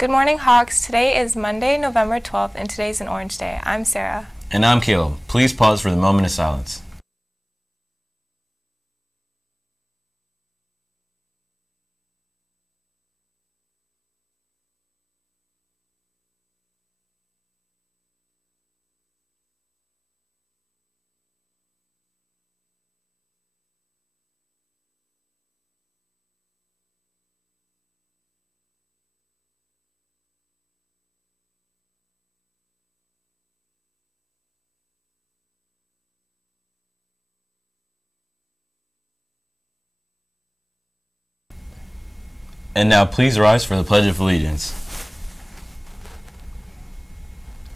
Good morning, Hawks. Today is Monday, November 12th, and today's an Orange Day. I'm Sarah. And I'm Caleb. Please pause for the moment of silence. And now please rise for the Pledge of Allegiance.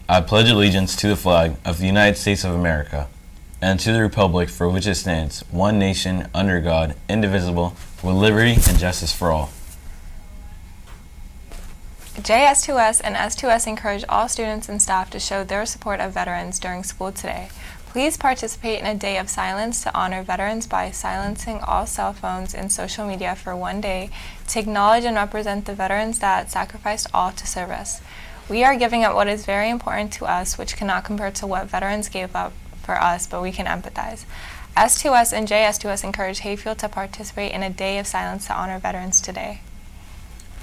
I pledge allegiance to the flag of the United States of America and to the republic for which it stands, one nation, under God, indivisible, with liberty and justice for all. JS2S and S2S encourage all students and staff to show their support of veterans during school today. Please participate in a day of silence to honor veterans by silencing all cell phones and social media for one day to acknowledge and represent the veterans that sacrificed all to serve us. We are giving up what is very important to us, which cannot compare to what veterans gave up for us, but we can empathize. S2S and JS2S encourage Hayfield to participate in a day of silence to honor veterans today.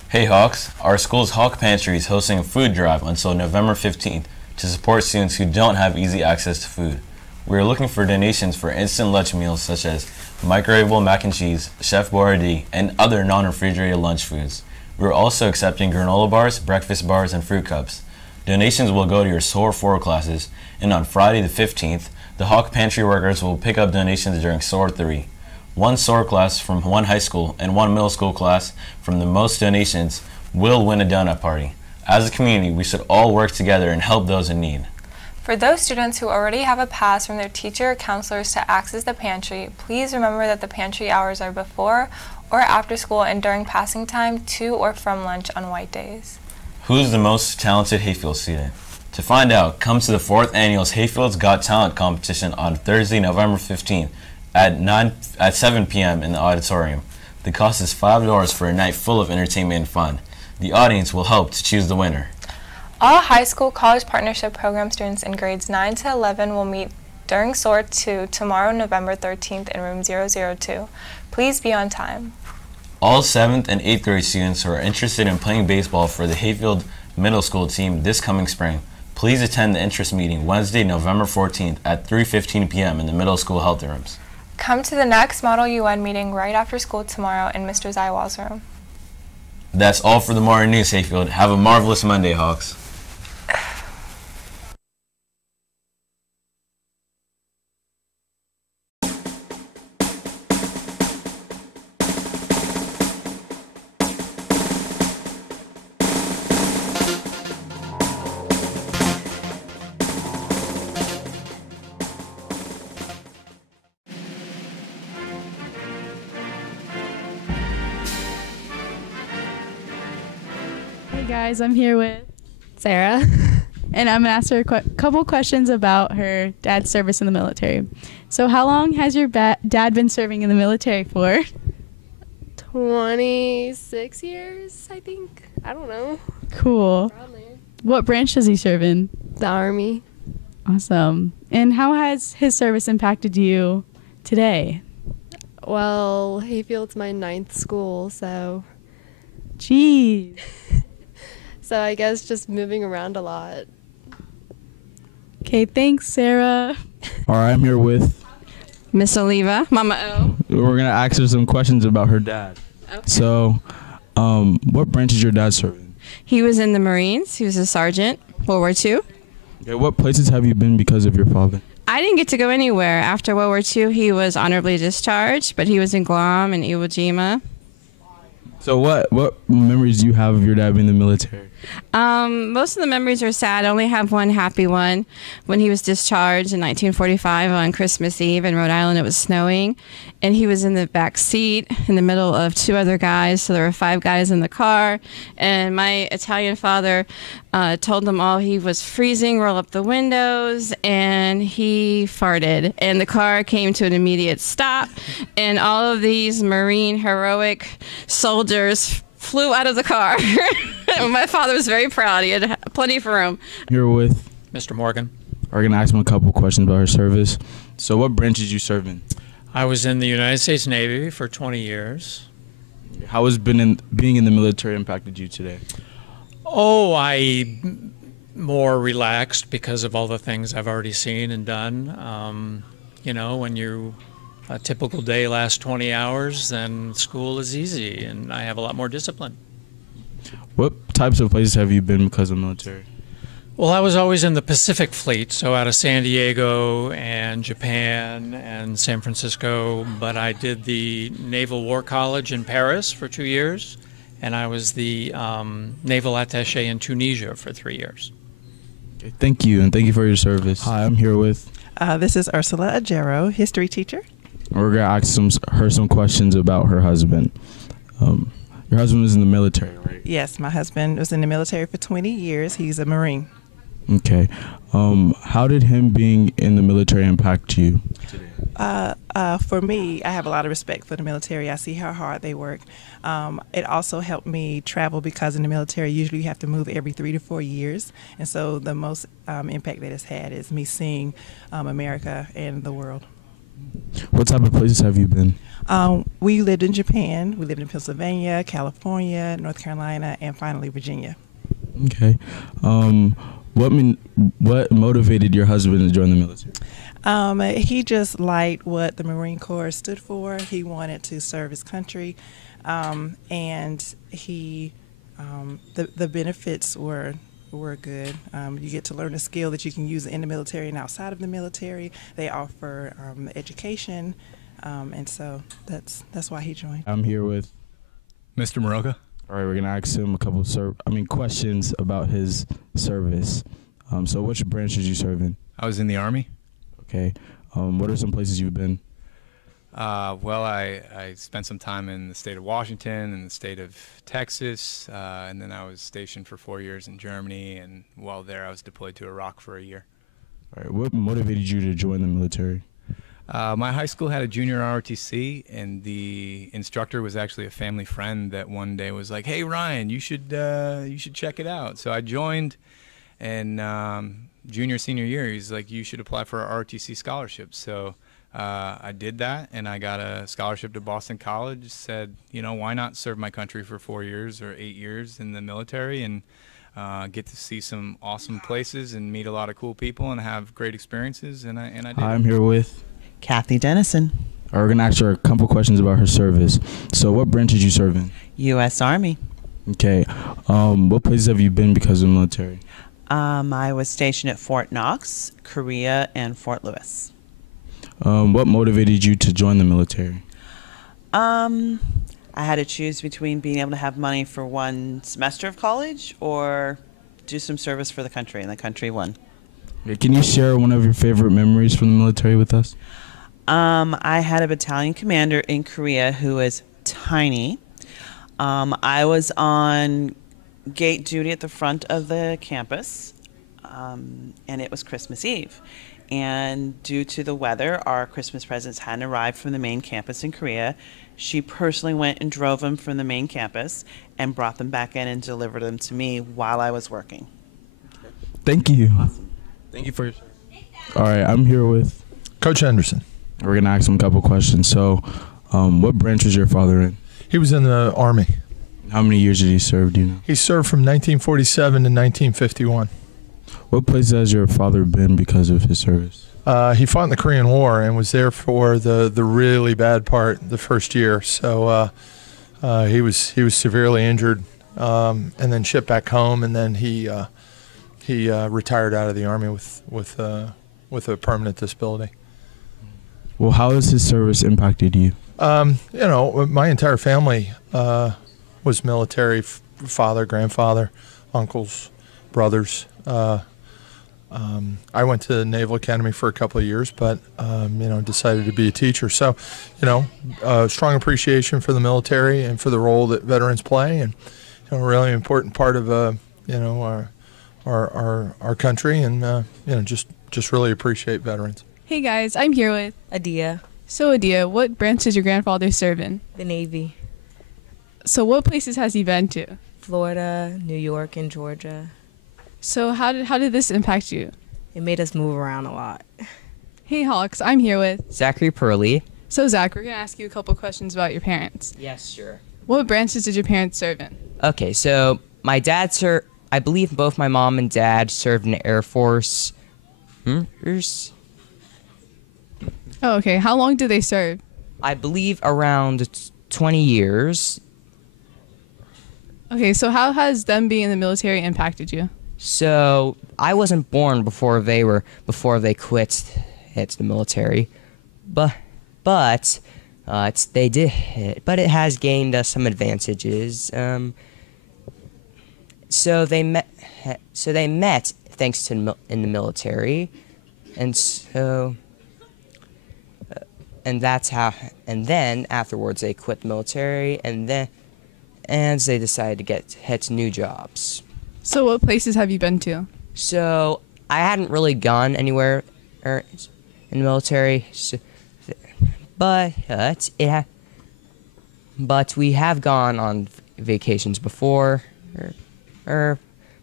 Hey Hawks, our school's Hawk Pantry is hosting a food drive until November 15th to support students who don't have easy access to food. We are looking for donations for instant lunch meals such as microwavable mac and cheese, Chef Boyardee, and other non-refrigerated lunch foods. We are also accepting granola bars, breakfast bars, and fruit cups. Donations will go to your SOAR 4 classes, and on Friday the 15th, the Hawk Pantry workers will pick up donations during SOAR 3. One SOAR class from one high school and one middle school class from the most donations will win a donut party. As a community, we should all work together and help those in need. For those students who already have a pass from their teacher or counselors to access the pantry, please remember that the pantry hours are before or after school and during passing time to or from lunch on white days. Who's the most talented Hayfield student? To find out, come to the 4th Annual Hayfield's Got Talent competition on Thursday, November 15th at 7 p.m. in the auditorium. The cost is $5 for a night full of entertainment and fun. The audience will help to choose the winner. All high school college partnership program students in grades 9 to 11 will meet during SOAR 2 tomorrow, November 13th in room 002. Please be on time. All 7th and 8th grade students who are interested in playing baseball for the Hayfield Middle School team this coming spring, please attend the interest meeting Wednesday, November 14th at 3:15 p.m. in the middle school health rooms. Come to the next Model UN meeting right after school tomorrow in Mr. Zywall's room. That's all for the morning news, Hayfield. Have a marvelous Monday, Hawks. Hey guys, I'm here with Sarah. and I'm gonna ask her a couple questions about her dad's service in the military. So how long has your dad been serving in the military for? 26 years, I think. I don't know. Cool. Probably. What branch does he serve in? The Army. Awesome. And how has his service impacted you today? Well, Hayfield's my 9th school, so Jeez. so I guess just moving around a lot. Okay, thanks, Sarah. All right, I'm here with. Miss Oliva, Mama O. We're gonna ask her some questions about her dad. Okay. So, what branch is your dad serving? He was in the Marines. He was a sergeant, World War II. Okay, what places have you been because of your father? I didn't get to go anywhere. After World War II, he was honorably discharged, but he was in Guam and Iwo Jima. So, what memories do you have of your dad being in the military? Most of the memories are sad. I only have one happy one. When he was discharged in 1945 on Christmas Eve in Rhode Island, it was snowing, and he was in the back seat in the middle of 2 other guys. So there were 5 guys in the car, and my Italian father told them all he was freezing, roll up the windows, and he farted. And the car came to an immediate stop, and all of these Marine heroic soldiers flew out of the car My father was very proud. He had plenty of room. Here with, Mr. Morgan. we're gonna ask him a couple questions about her service. So, what branch did you serve in? I was in the United States Navy for 20 years. How has being in the military impacted you today? Oh, I more relaxed because of all the things I've already seen and done. You know, when a typical day lasts 20 hours, then school is easy, and I have a lot more discipline. What types of places have you been because of the military? Well, I was always in the Pacific Fleet, so out of San Diego and Japan and San Francisco, but I did the Naval War College in Paris for 2 years, and I was the naval attaché in Tunisia for 3 years. Okay, thank you, and thank you for your service. Hi, I'm here with, This is Ursula Ajero, history teacher. we're gonna ask her some questions about her husband. Your husband was in the military, right? Yes, my husband was in the military for 20 years. He's a Marine. Okay. How did him being in the military impact you today? For me, I have a lot of respect for the military. I see how hard they work. It also helped me travel because in the military, usually you have to move every 3 to 4 years. And so the most impact that it's had is me seeing America and the world. What type of places have you been? We lived in Japan. We lived in Pennsylvania, California, North Carolina, and finally Virginia. Okay. What motivated your husband to join the military? He just liked what the Marine Corps stood for. He wanted to serve his country, and the benefits were good. You get to learn a skill that you can use in the military and outside of the military. They offer education, and so that's why he joined. I'm here with Mr. Moroka. All right, we're gonna ask him a couple questions about his service. So, which branch did you serve in? I was in the Army. Okay. What are some places you've been? Well, I spent some time in the state of Washington and the state of Texas, and then I was stationed for 4 years in Germany, and while there I was deployed to Iraq for a year. All right. What motivated you to join the military? My high school had a junior ROTC, and the instructor was actually a family friend that one day was like, "Hey Ryan, you should check it out." So I joined, and senior year, he's like, "You should apply for our ROTC scholarship." So I did that, and I got a scholarship to Boston College. Said, why not serve my country for 4 years or 8 years in the military and get to see some awesome places and meet a lot of cool people and have great experiences, and I did. I'm here with Kathy Dennison, We're gonna ask her a couple questions about her service. So, what branch did you serve in? U.S. Army. Okay. What places have you been because of the military? I was stationed at Fort Knox, Korea, and Fort Lewis. What motivated you to join the military? I had to choose between being able to have money for one semester of college or do some service for the country, and the country won. Okay, can you share one of your favorite memories from the military with us? I had a battalion commander in Korea who was tiny. I was on gate duty at the front of the campus, and it was Christmas Eve. And due to the weather, our Christmas presents hadn't arrived from the main campus in Korea. She personally went and drove them from the main campus and brought them back in and delivered them to me while I was working. Thank you. Awesome. Thank you for your service. All right, I'm here with Coach Henderson. We're going to ask him a couple questions. So, what branch was your father in? He was in the Army. How many years did he serve, do you know? He served from 1947 to 1951. What places has your father been because of his service? He fought in the Korean War and was there for the really bad part the first year. So he was severely injured and then shipped back home, and then he retired out of the Army with a permanent disability. Well, how has his service impacted you? My entire family was military, father, grandfather, uncles, brothers. I went to the Naval Academy for a couple of years, but, decided to be a teacher. So, strong appreciation for the military and for the role that veterans play, and, a really important part of, our country, and, just really appreciate veterans. Hey guys, I'm here with Adia. So Adia, what branch does your grandfather serve in? The Navy. So what places has he been to? Florida, New York, and Georgia. So how did this impact you? It made us move around a lot. Hey Hawks, I'm here with Zachary Pearly. So Zach, we're gonna ask you a couple questions about your parents. Yes, sure. What branches did your parents serve in? Okay, so my dad served, I believe both my mom and dad served in the Air Force. Oh, okay. How long did they serve? I believe around 20 years. Okay, so how has them being in the military impacted you? So I wasn't born before they quit the military, but it has gained us some advantages. So they met thanks to in the military, and so that's how. And then afterwards they quit the military, and they decided to head to new jobs. So what places have you been to? So I hadn't really gone anywhere in the military, but we have gone on vacations before,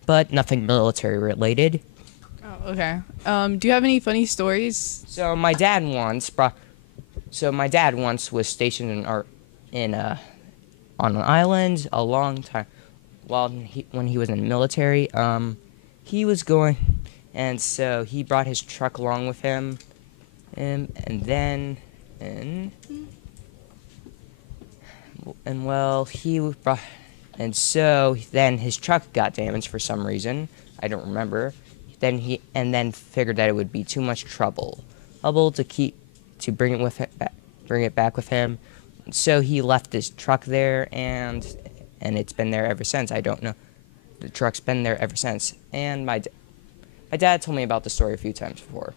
but nothing military related. Oh, okay. Do you have any funny stories? So my dad once was stationed on an island a long time. When he was in the military, he was going, and so he brought his truck along with him, and so then his truck got damaged for some reason. I don't remember. Then he figured that it would be too much trouble to bring it back with him. So he left his truck there, and it's been there ever since. I don't know. The truck's been there ever since. And my dad told me about the story a few times before.